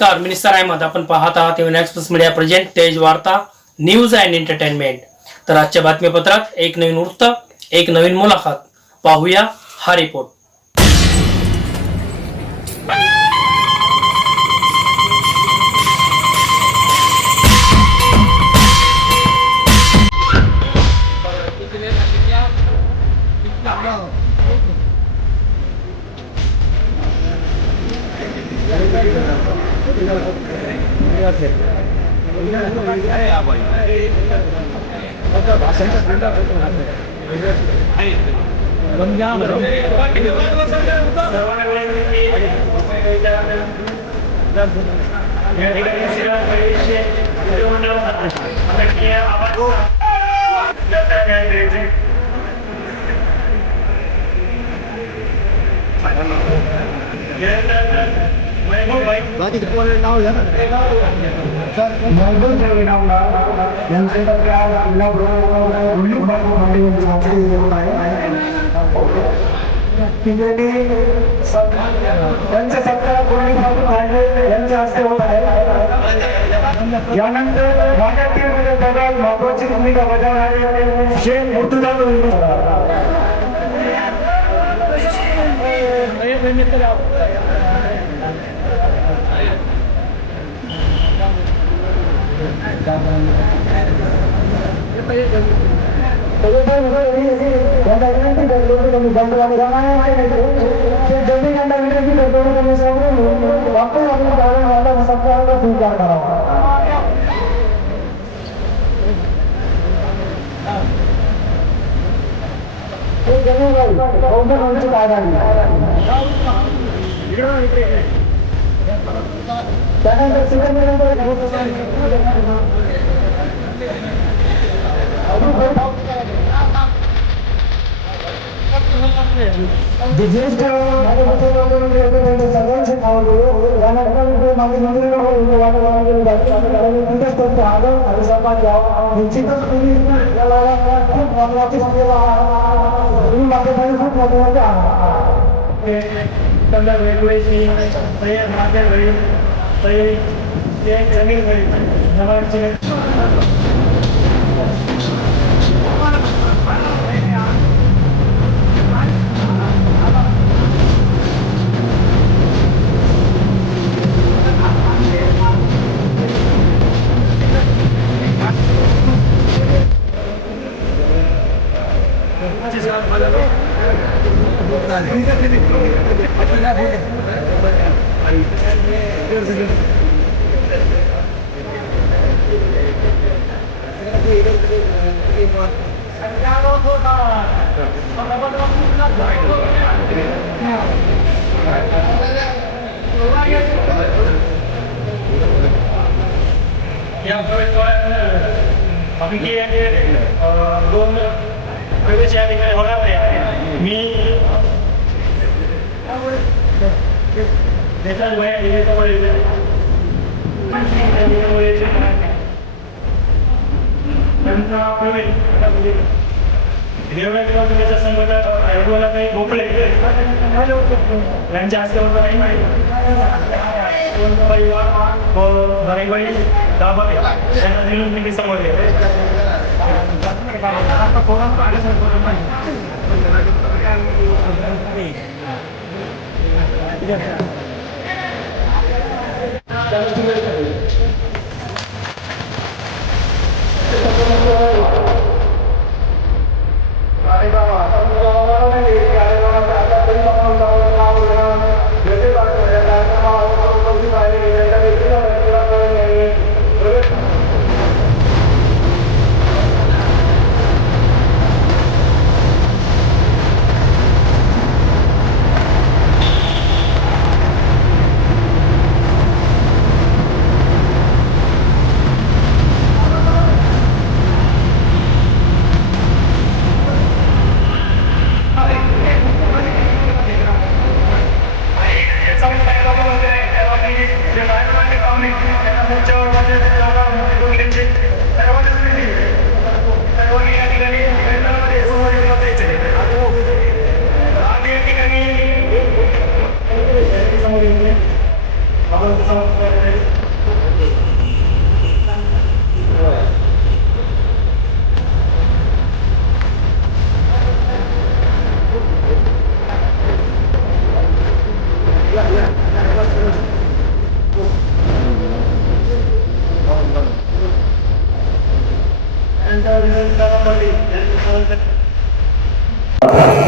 नमस्कार, मी निसार अहमद. आपण पाहत आहात एक्सप्रेस मीडिया प्रेझेंट तेज वार्ता न्यूज अँड एंटरटेनमेंट. तर आजच्या बातमीपत्रात एक नवीन वृत्त, एक नवीन मुलाखत. पाहूया हा रिपोर्ट. त्यांचे सत्कार कोणी यांच्या हस्ते होत आहे. यानंतर नाट्यमध्ये बदल महत्वाची भूमिका बजावणारे शेख मुर्तजा ज्येष्ठ सगळ्यांचे नाव निश्चितच तुम्ही खूप महत्वाची तुम्ही माझ्यासाठी खूप महत्वाचे आहात. समजा वेगवेगळी सय्यद माझ्या घरी सय्यद जमीन घरी जवळचे दोन प्रवेश या ठिकाणी होणार आहे. मी देशात देवळाच्या संघटना काही भोपळे यांच्या हस्ते होत नाही. त्यांना निवडणुकी समोर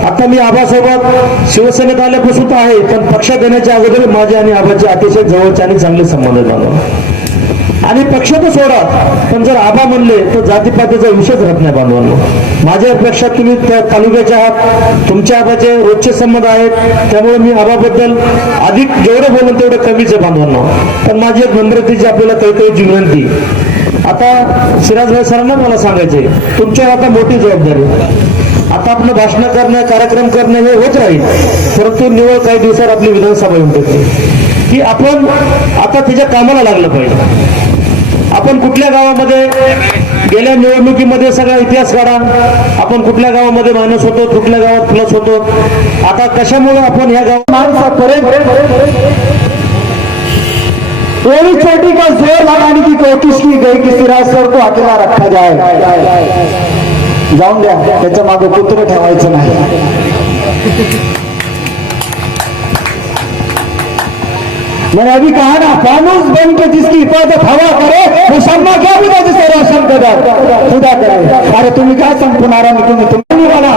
आता मी आबासोबत शिवसेनेत आल्यापासून तर आहे, पण पक्षात येण्याच्या अगोदर माझे आणि आबाचे अतिशय जवळचे आणि चांगले संबंध बांधव. आणि पक्ष तर सोडा, पण जर आबा म्हणले तर जातीपातीचा विषयच राहत नाही बांधवांनो. माझ्यापेक्षा तुम्ही त्या तालुक्याचे आहात, तुमच्या आबाचे रोजचे संबंध आहेत, त्यामुळे मी आबाबद्दल अधिक जेवढं बोलून तेवढं कमीच आहे बांधवांनो. पण माझी एक नम्रतेची आपल्याला काही विनंती. आता सिराजभाई सरांना मला सांगायचे, तुमच्यावर आता मोठी जबाबदारी. आता आपलं भाषण करणं, कार्यक्रम करणं हे होत राहील, परंतु निवड काही दिवसात आपली विधानसभा येऊन टाकली की आपण आता त्याच्या कामाला लागलं पाहिजे. आपण कुठल्या गावामध्ये गेल्या निवडणुकीमध्ये सगळा इतिहास काढा, आपण कुठल्या गावामध्ये मायनस होतो, कुठल्या गावात प्लस होतो. आता कशामुळे आपण ह्या एवढी छोटी का जोर लगाने की कोशिश की गई कि सिराज सर को अकेला रखा जाए. जाऊन द्या, त्याच्या मागे कुत्र ठेवायचं नाही. मैंने अभी कहा ना, फानूस बन के जिसकी हिफाजत हवा करे वो शर्मा क्या बुरा जिसका रोशन खुदा करे. अरे तुम्ही काय संपणारा तुम्ही मला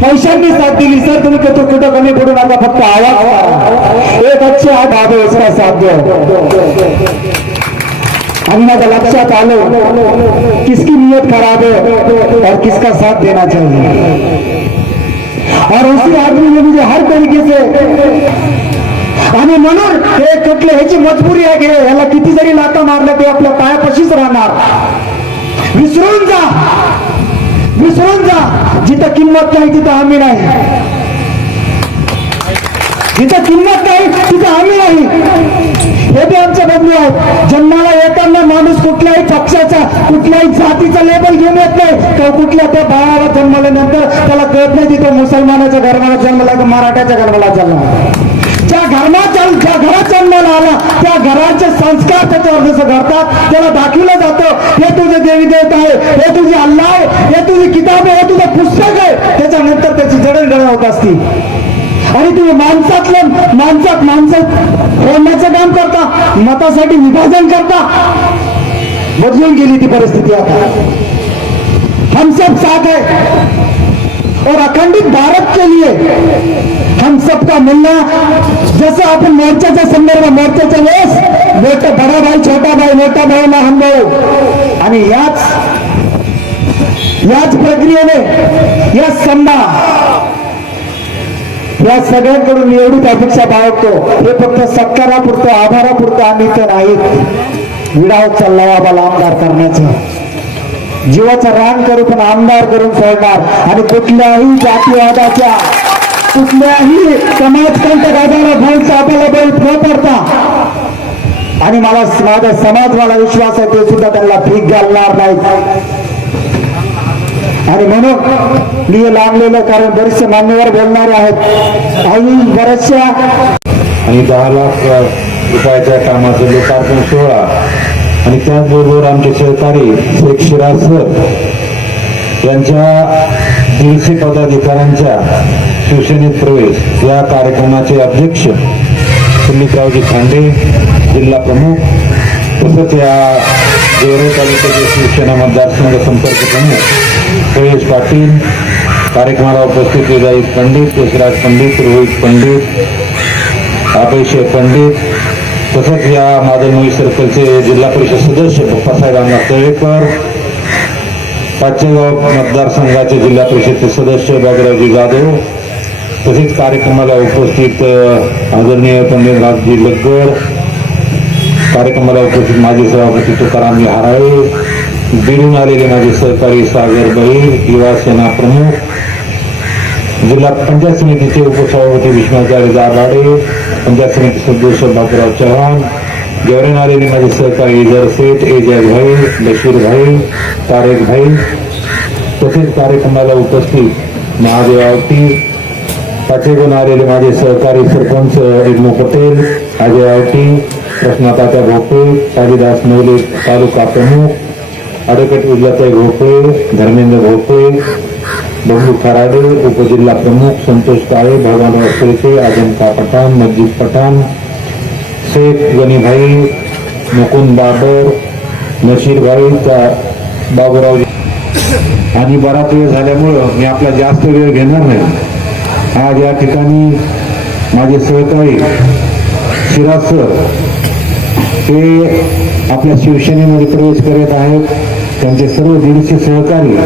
पैशांनी साथ दिली सर, तुम्ही कुठं कमी पडू नका, फक्त आवाज. एक अच्छे आठ आवे इसका साथ दो. आणि माझ्या लक्षात आलं किसकी नियत खराब है और किसका साथ देना चाहिए. और उसी आदमी ने मुझे हर तरीके से, आणि म्हणून हे कुठले ह्याची मजबुरी आहे की ह्याला किती जरी लाथा मारल्या ते आपल्या पायापाशीच राहणार. विसरून जा, विसरून जा. जिथं किंमत नाही तिथं आम्ही नाही, जिथं किंमत नाही तिथं आम्ही नाही. हे बी आमच्या बदलू आहेत. जन्माला येताना माणूस कुठल्याही पक्षाचा, कुठल्याही जातीचा लेबल घेऊन येत नाही. तो कुठल्या त्या बाळाला जन्मल्यानंतर त्याला कळत नाही तिथं मुसलमानाच्या घराला जन्मला का मराठ्याच्या घराला जन्मला. ज्या घरात जन्माला आला त्या घराचे संस्कार त्याच्यावर जसं घडतात त्याला दाखवलं जातं. हे तुझे देवी देवता आहे, हे तुझी अल्लाह आहे, हे तुझी किताब आहे, हे तुझं पुस्तक आहे. त्याच्यानंतर त्याची जडणघडण होत असती. आणि तुम्ही माणसात फोडण्याचं काम करता, मतासाठी विभाजन करता. बदलून गेली ती परिस्थिती आता. हम सब साथ है और अखंडित भारत के लिए हम सबका मिलना. जसं आपण मोर्चाच्या संदर्भात, मोर्चाच्या वेळेस बडा भाई, छोटा भाई, मोठा भाई ना हम लोग. आणि याच प्रक्रियेने या संना या सगळ्यांकडून एवढीच अपेक्षा बाळगतो. हे फक्त सत्कारापुरतं, आभारापुरतं आम्ही तर नाहीत. विडाव चाललाय आम्हाला आमदार करण्याचं. जीवाचं रान करू पण आमदार करून सोडणार. आणि कुठल्याही जातीवादाच्या, कुठल्याही समाजकंटकाला भूल चापाला बळी न पडता. आणि माझा समाज मला विश्वास आहे ते सुद्धा त्यांना भीक घालणार नाही. आणि म्हणून मी लागलेलं, कारण बरेचसे मान्यवर बोलणारे आहेत, काही बऱ्याचशा. आणि 10 लाख रुपयाच्या कामाचं लोकार्पण सोहळा आणि त्याचबरोबर आमचे सहकारी शेख शिराज सर यांच्या 150 पदाधिकाऱ्यांच्या शिवसेनेत प्रवेश या कार्यक्रमाचे अध्यक्ष सुमितरावजी खांडे, जिल्हा प्रमुख, तसंच या गेवराई तालुक्याचे शिवसेना मतदारसंघ संपर्क प्रमुख सुरेश पाटील, कार्यक्रमाला उपस्थित विधायक पंडित, यशराज पंडित, रोहित पंडित, अभयशे पंडित, तसंच या मादनमोई सर्कलचे जिल्हा परिषद सदस्य पप्पासाहेब अण्णा तळेकर, पाचेगाव मतदारसंघाचे जिल्हा परिषदचे सदस्य बाबुरावजी जाधव, तसेच कार्यक्रमाला उपस्थित आदरणीय पंडित राजजी लगड, कार्यक्रमाला उपस्थित माजी सभापती तुकाराम हराळे, बीडून आलेले माझे सहकारी सागर बळी, युवा सेना प्रमुख, जिल्हा पंचायत समितीचे उपसभापती विष्णुचार्य दाभाडे, पंचायत समिती सदस्य बापूराव चव्हाण, गेवराईहून आलेले माझे सहकारी इजर सेठ, एजाज भाई, बशीर भाई, तारेक भाई, तसेच कार्यक्रमाला उपस्थित महादेव आवटी, पाचेगून आलेले माझे सहकारी सरपंच इग्नू पटेल, अजय आवटी, कृष्णातात्या भोपळे, कालिदास नवले तालुका प्रमुख, अडकट विद्याताई भोपळे, धर्मेंद्र भोपळे, बबलू खराडे, उपजिल्हा प्रमुख संतोष काळे, भगवान वसुळके, अजंता पठाण, मस्जिद पठाण, शेख गनीभाई, मुकुंद बाबर, नशीरभाई, बाबूराव आणि बराच वेळ झाल्यामुळं मी आपला जास्त वेळ घेणार नाही. आज या ठिकाणी माझे सहकारी शिराज सर ते आपल्या शिवसेनेमध्ये प्रवेश करत आहेत. त्यांचे सर्व 150 सहकारी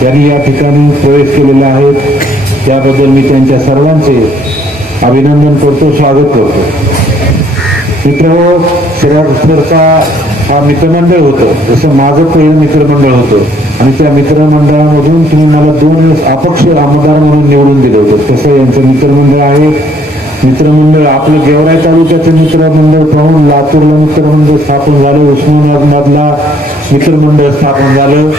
त्यांनी या ठिकाणी प्रवेश केलेले आहेत. त्याबद्दल मी त्यांच्या सर्वांचे अभिनंदन करतो, स्वागत करतो. मित्र, शिराज सरचा हा मित्रमंडळ होतं, जसं माझं पहिलं मित्रमंडळ होतं आणि त्या मित्रमंडळामधून तुम्ही मला 2 वेळेस अपक्ष आमदार म्हणून निवडून दिलं होतं. तसं यांचं मित्रमंडळ आहे. मित्रमंडळ आपलं गेवराई तालुक्याचं मित्रमंडळ पाहून लातूरला मित्रमंडळ स्थापन झालं, उस्मानाबादला मित्रमंडळ स्थापन झालं.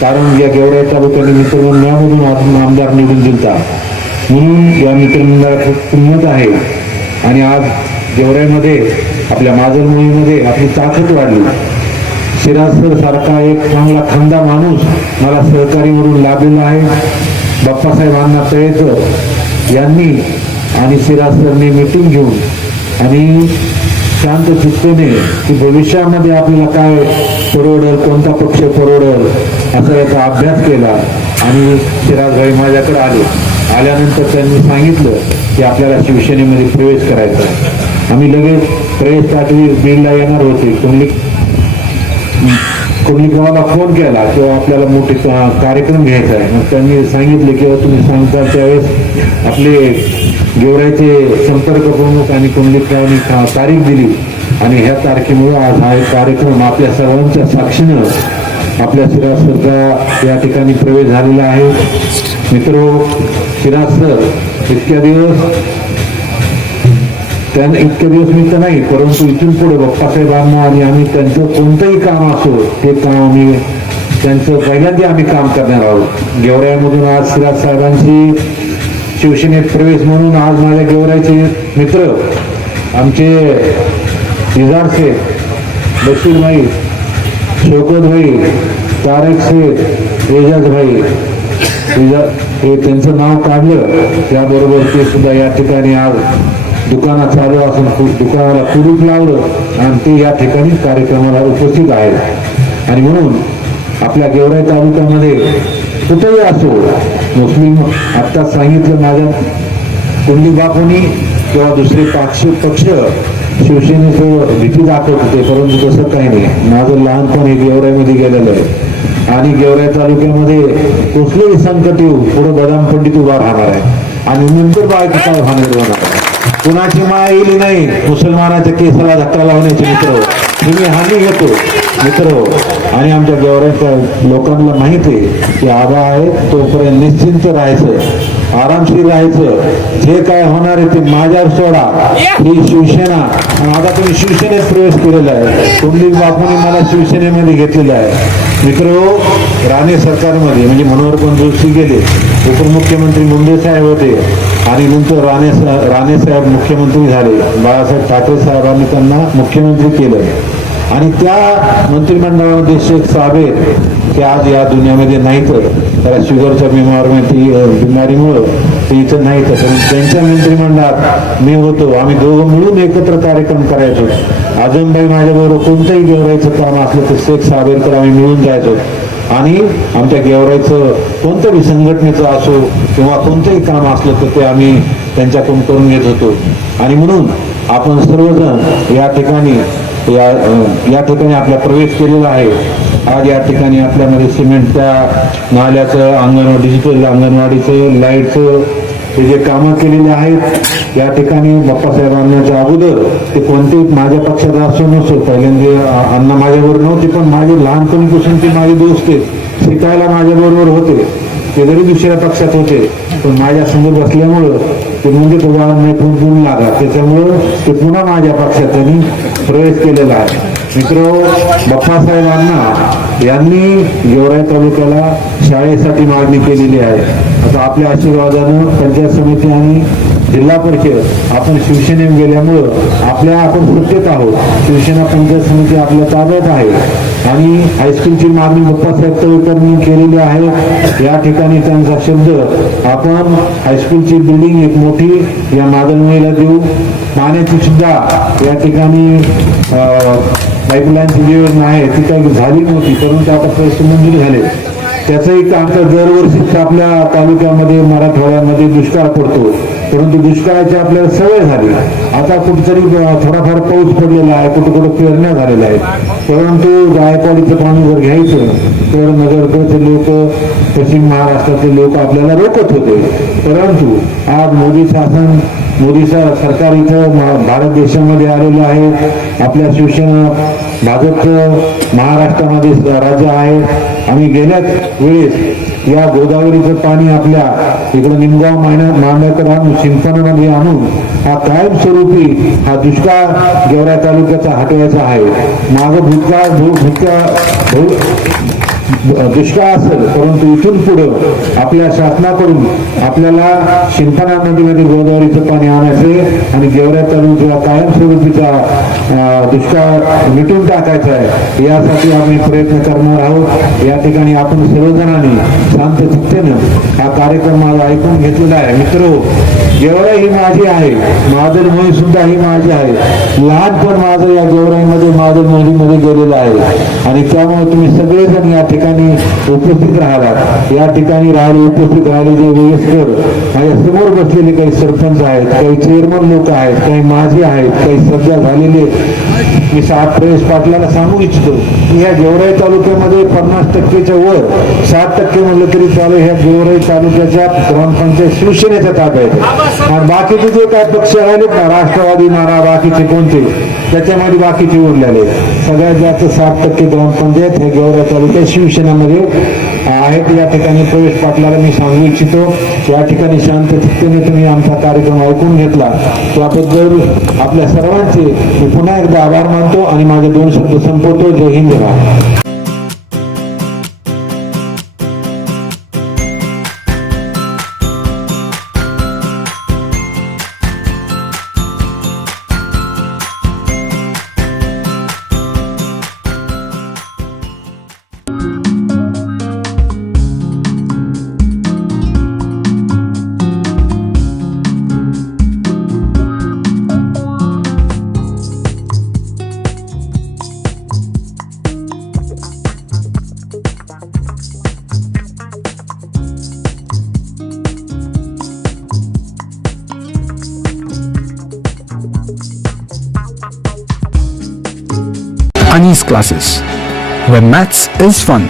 कारण या गेवराई तालुक्याने मित्रमंडळामधून आपण आमदार निवडून दिलता, म्हणून या मित्रमंडळाचं किंमत आहे. आणि आज गेवराईमध्ये आपल्या माजलमोहीमध्ये आपली ताकद वाढली. शिराज सर सारखा एक चांगला खंदा माणूस मला सहकारी म्हणून लाभलेला आहे. बाप्पासाहेब अण्णा तळेकर यांनी आणि शिराज सरनी मीटिंग घेऊन आणि शांत चित्तेने की भविष्यामध्ये आपल्याला काय परवडेल, कोणता पक्ष परवडेल असा याचा अभ्यास केला. आणि शिराजभाई माझ्याकडे आल्यानंतर त्यांनी सांगितलं की आपल्याला शिवसेनेमध्ये प्रवेश करायचा आहे. आम्ही लगेच प्रवेशासाठी बीडला येणार होते. कोणी गावाला फोन केला किंवा आपल्याला मोठे कार्यक्रम घ्यायचा आहे. मग त्यांनी सांगितले किंवा तुम्ही सांगता त्यावेळेस आपले गेवराईचे संपर्क प्रमुख आणि कुंडलिकरावांनी तारीख दिली आणि ह्या तारखेमुळे आज हा एक कार्यक्रम आपल्या सर्वांच्या साक्षीनं आपल्या शिराज सरचा या ठिकाणी प्रवेश झालेला आहे. मित्रो, शिराज सर इतक्या दिवस मी तर नाही, परंतु इथून पुढे बाप्पासाहेबांना आणि आम्ही त्यांचं कोणतंही काम असो ते काम आम्ही त्यांचं पहिल्यांदा आम्ही काम करणार आहोत. गेवराईमधून आज शिराज साहेबांची शिवसेनेत प्रवेश म्हणून आज माझ्या गेवराईचे मित्र आमचे इजार शेख, बशीरभाई, शौकतभाई, तारेक शेख, एजाजभाई हे त्यांचं नाव काढलं. त्याबरोबर ते सुद्धा या ठिकाणी आज दुकानात चालू असून दुकानाला कुलूप लावलं आणि ते या ठिकाणी कार्यक्रमाला उपस्थित आहेत. आणि म्हणून आपल्या गेवराई तालुक्यामध्ये कुठेही असो, मुस्लिम आत्ताच सांगितलं माझ्या कुंडली बापूंनी किंवा दुसरे पक्ष शिवसेनेचं भीती दाखवत होते, परंतु तसं काही नाही. माझं लहानपण हे गेवराईमध्ये गेलेलं आहे आणि गेवराई तालुक्यामध्ये कुठलेही संकट येऊ पुढे बदाम पंडित उभा राहणार आहे आणि नंतर बायकोचा भानगड होणार आहे. कुणाची माया येईल नाही मुसलमानाच्या केसाला धक्का लावण्याचे मित्र तुम्ही हानी घेतो मित्र. आणि आमच्या गेवराईच्या लोकांना माहिती आहे की आबा आहे तोपर्यंत निश्चिंत राहायचं, आरामशीर राहायचं. जे काय होणार आहे ते माझ्यावर सोडा. ही शिवसेना आणि आता तुम्ही शिवसेनेत प्रवेश केलेला आहे. कुंडलिक बापूंनी मला शिवसेनेमध्ये घेतलेलं आहे. मित्र, राणे सरकारमध्ये म्हणजे मनोहरपण जोशी गेले, उपमुख्यमंत्री मुंडे साहेब होते आणि नंतर राणे साहेब मुख्यमंत्री झाले. बाळासाहेब ठाकरे साहेबांनी त्यांना मुख्यमंत्री केलं आणि त्या मंत्रिमंडळामध्ये शेख साबेर ते आज या दुनियामध्ये नाहीत, त्याला शुगरच्या बिमारीमुळं ते इथं नाहीत. त्यांच्या मंत्रिमंडळात मी होतो. आम्ही दोघं मिळून एकत्र कार्यक्रम करायचो. आजमबाई माझ्याबरोबर कोणतंही गेवराईचं काम असलं तर शेख साबेरकर आम्ही मिळून जायचो आणि आमच्या गेवराईचं कोणतंही संघटनेचं असो किंवा कोणतंही काम असलं तर ते आम्ही त्यांच्याकडून करून घेत होतो. आणि म्हणून आपण सर्वजण या ठिकाणी आपला प्रवेश केलेला आहे. आज या ठिकाणी आपल्यामध्ये सिमेंटच्या नाल्याचं, अंगणवाडी, डिजिटल अंगणवाडीचं, लाईटचं हे जे कामं केलेले आहेत या ठिकाणी बाप्पासाहेब अण्णाच्या अगोदर ते कोणतेही माझ्या पक्षाचा असो नसो, पहिल्यांदा अण्णा माझ्याबरोबर नव्हते पण माझे लहानपणीपासून ते माझे दोस्त आहेत, शिकायला माझ्याबरोबर होते. ते जरी दुसऱ्या पक्षात होते पण माझ्या समोर बसल्यामुळं ते म्हणजे तो नाही गुण लागा, त्याच्यामुळं ते पुन्हा माझ्या पक्षात त्यांनी प्रवेश केलेला आहे. मित्र, बाप्पासाहेब अण्णा यांनी गेवराई तालुक्याला शाळेसाठी मागणी केलेली आहे. आता आपल्या आशीर्वादानं पंचायत समिती आणि जिल्हा परिषद आपण शिवसेनेत गेल्यामुळं आपण सत्तेत आहोत. शिवसेना पंचायत समिती आपल्या ताब्यात आहे आणि हायस्कूलची मागणी बाप्पासाहेब तळेकरांनी केलेली आहे. या ठिकाणी त्यांचा शब्द आपण हायस्कूलची बिल्डिंग एक मोठी या मादलमोहीला देऊ. पाण्याची सुद्धा या ठिकाणी पाईपलाईनची जी योजना आहे ती काही झाली नव्हती, परंतु आता पैसे मंजूर झाले. त्याचंही काम तर दरवर्षीच आपल्या तालुक्यामध्ये मराठवाड्यामध्ये दुष्काळ पडतो, परंतु दुष्काळाची आपल्याला सवय झाली. आता कुठेतरी थोडाफार पाऊस पडलेला आहे, कुठे कुठे पेरण्या झालेल्या आहेत, परंतु जायकवाडीचं पाणी जर घ्यायचं तर नगरकडचे लोक, पश्चिम महाराष्ट्रातले लोक आपल्याला रोखत होते. परंतु आज मोदी शासन, मोदी सरकार इथं भारत देशामध्ये आलेलं आहे. आपल्या शिवसेना भाजपचं महाराष्ट्रामध्ये राज्य आहे. आम्ही गेल्याच वेळेस या गोदावरीचं पाणी आपल्या इकडं निमगाव मांडव्याकडे आणून सिंचनामध्ये आणून हा कायमस्वरूपी हा दुष्काळ गेवराई तालुक्याचा हटवायचा आहे. मागं दुष्काळ असेल, परंतु इथून पुढं आपल्या शासनाकडून आपल्याला शिंपणा नदीमध्ये गोदावरीचं पाणी आणायचे आणि गेवराई तालुक्याचा कायमस्वरूपीचा दुष्काळ मिटून टाकायचा आहे. यासाठी आम्ही प्रयत्न करणार आहोत. या ठिकाणी आपण सर्वजणांनी शांत चित्तेनं हा कार्यक्रम माझा ऐकून घेतलेला आहे. मित्र, गेवराई ही माझी आहे, मादल मोही सुद्धा ही माझी आहे. लहानपण माझं या गेवराईमध्ये मादल मोहीमध्ये गेलेलं आहे आणि त्यामुळे तुम्ही सगळेजण या ठिकाणी उपस्थित राहिलात. या ठिकाणी उपस्थित राहिले जे वयस्कर माझ्या समोर बसलेले काही सरपंच आहेत, काही चेअरमन लोक आहेत, काही माजी आहेत, काही सध्या झालेले. मी प्रवेश पाटलाला सांगू इच्छितो की ह्या गेवराई तालुक्यामध्ये 50%च्या वर 60% म्हणलं तरी चालू ह्या गेवराई तालुक्याच्या ग्रामपंचायत शिवसेनेच्या ताब्यात आहे. आणि बाकीचे जे काय पक्ष राहिलेत ना, राष्ट्रवादी म्हणा, बाकीचे कोणते, त्याच्यामध्ये बाकीचे उरलेले सगळ्यात जास्त 60% ग्रामपंचायत हे गेवराई तालुक्यात शिवसेनेमध्ये आहेत. या ठिकाणी प्रवेश पाटलाला मी सांगू इच्छितो, या ठिकाणी शांत चित्तेने तुम्ही आमचा कार्यक्रम ऐकून घेतला त्याबद्दल आपल्या सर्वांचे मी पुन्हा एकदा आभार मानतो आणि माझे 2 शब्द संपवतो. जय हिंद. जय Maharashtra. Ani's classes, where maths is fun.